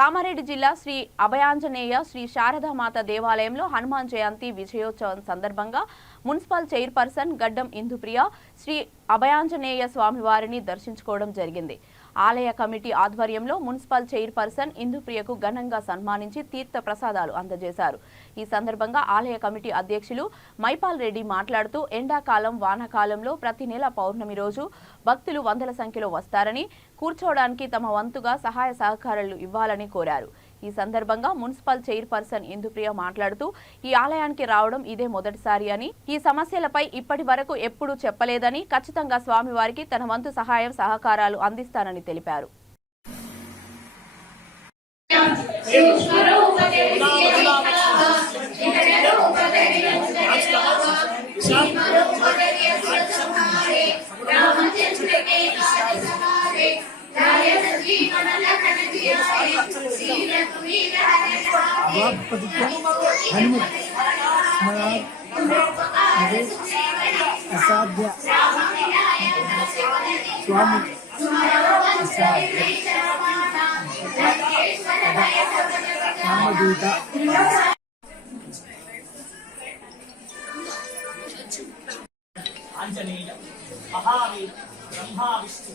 కామారెడ్డి జిల్లా శ్రీ అభయాంజనేయ శ్రీ శారదామాత దేవాలయంలో హనుమాన్ జయంతి విజయోత్సవం సందర్భంగా మున్సిపల్ చైర్పర్సన్ గడ్డం ఇందుప్రియ శ్రీ అభయాంజనేయ స్వామివారిని దర్శించుకోవడం జరిగింది. ఆలయ కమిటీ ఆధ్వర్యంలో మున్సిపల్ చైర్పర్సన్ ఇందుప్రియకు ఘనంగా సన్మానించి తీర్థ ప్రసాదాలు అందజేశారు. ఈ సందర్భంగా ఆలయ కమిటీ అధ్యక్షులు మైపాల్ రెడ్డి మాట్లాడుతూ ఎండాకాలం వానాకాలంలో ప్రతి నెల పౌర్ణమి రోజు భక్తులు వందల సంఖ్యలో వస్తారని కూర్చోవడానికి తమ వంతుగా సహాయ సహకారాలు ఇవ్వాలని కోరారు. ఈ సందర్భంగా మున్సిపల్ చైర్పర్సన్ ఇందుప్రియ మాట్లాడుతూ ఈ ఆలయానికి రావడం ఇదే మొదటిసారి అని. ఈ సమస్యలపై ఇప్పటి వరకు ఎప్పుడూ చెప్పలేదని ఖచ్చితంగా స్వామివారికి తన వంతు సహాయం సహకారాలు అందిస్తానని తెలిపారు. అసాధ్య స్వామి రామదూత ఆంజనేయ మహావీర బ్రహ్మా విష్ణు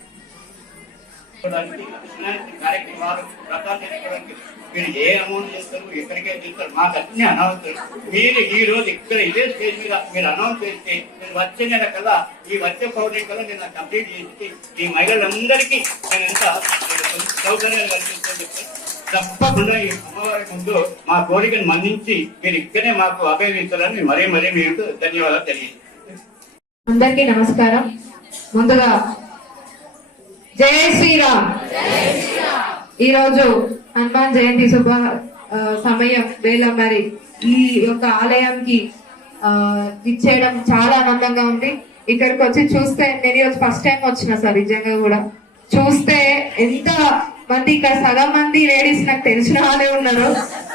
మీరు ఏ అమౌంట్ చేస్తారు ఎక్కడికే చేస్తారు మాకు అన్ని అనౌన్స్ మీరు ఈ రోజు ఇక్కడ ఇదే స్టేజ్ మీద మీరు అనౌన్స్ చేస్తే నేను వచ్చే నెల కల్లా ఈ వచ్చే పౌర్ణమి కల్లా నేను కంప్లీట్ చేసి ఈ మహిళలందరికీ నేను ఎంత సౌకర్యాలు కల్పిస్తాను తప్పకుండా ఈ అమ్మవారి ముందు మా కోరికను మన్నించి మీరు ఇక్కడే మాకు అభయమిస్తారని మరీ మరీ మీకు ధన్యవాదాలు తెలియదు అందరికీ నమస్కారం ముందుగా జై శ్రీరామ్. ఈరోజు హనుమాన్ జయంతి శుభ సమయం వేళ మరి ఈ యొక్క ఆలయంకి ఇచ్చేయడం చాలా ఆనందంగా ఉంది. ఇక్కడికి వచ్చి చూస్తే నేను ఈరోజు ఫస్ట్ టైం వచ్చిన సార్ నిజంగా కూడా. చూస్తే ఎంత మంది ఇక్కడ సగం మంది లేడీస్ నాకు తెలిసిన వాళ్ళే ఉన్నారు.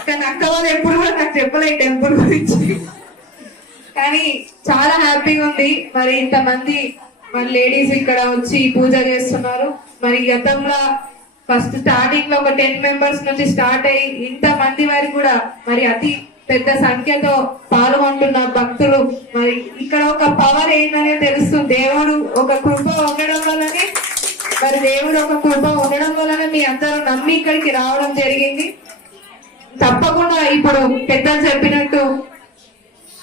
కానీ అక్క వాళ్ళు ఎప్పుడు కూడా నాకు చెప్పలేదు టెంపుల్ గురించి. కానీ చాలా హ్యాపీగా ఉంది. మరి ఇంతమంది మన లేడీస్ ఇక్కడ వచ్చి పూజ చేస్తున్నారు. మరి గతంలో ఫస్ట్ స్టార్టింగ్లో ఒక టెన్ మెంబర్స్ నుంచి స్టార్ట్ అయ్యి ఇంత మంది వారి కూడా మరి అతి పెద్ద సంఖ్యతో పాల్గొంటున్న భక్తులు. మరి ఇక్కడ ఒక పవర్ ఏంటనే తెలుస్తుంది. దేవుడు ఒక కృప ఉండడం వల్లనే మరి దేవుడు ఒక కృప ఉండడం వల్లనే మీ అందరూ నమ్మి ఇక్కడికి రావడం జరిగింది. తప్పకుండా ఇప్పుడు పెద్దలు చెప్పినట్టు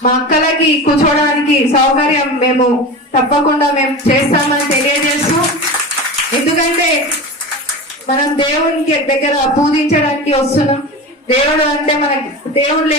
మా అక్కలకి కూర్చోవడానికి సౌకర్యం మేము తప్పకుండా మేము చేస్తామని తెలియజేస్తూ ఎందుకంటే మనం దేవునికి దగ్గర పూజించడానికి వస్తున్నాం. దేవుడు అంటే మనకి దేవుడు